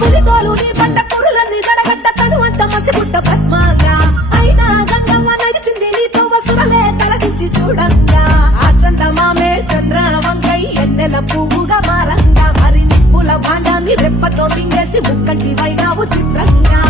పులితోలు నీ పంట పురులన్నీ కడగట్ట తనువంత మసిగుట్ట భస్మంగా అయినా గంగమ్మ నడిచింది నీతో వసురలే తలదించి చూడంగా ఆ చందమామే చంద్రవంకై ఎన్నెల పువ్వుగా మారంగా మరి నిప్పుల భాండాన్ని రెప్పతో మింగేసి ముక్కంటి వైనావు చిత్రంగా